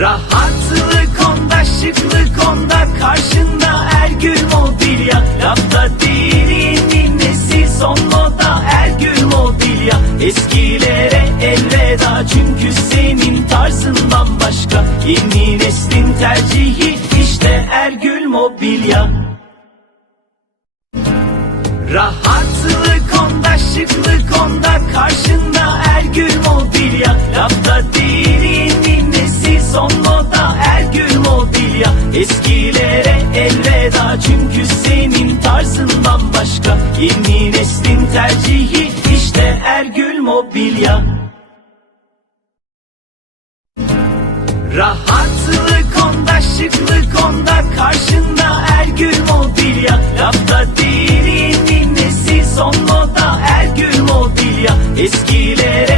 Rahatlık onda, şıklık onda, karşında Ergül Mobilya. Lafta değilinin nesi son moda Ergül Mobilya. Eskilere elveda çünkü senin tarzın bambaşka. Yeni neslin tercihi işte Ergül Mobilya. Rahatlık onda, şıklık onda, karşında elveda çünkü senin tarzın bambaşka. Yeni neslin tercihi işte Ergül Mobilya. Rahatlık onda, şıklık onda, karşında Ergül Mobilya. Lafta değilinin nesi son moda Ergül Mobilya. Eskilere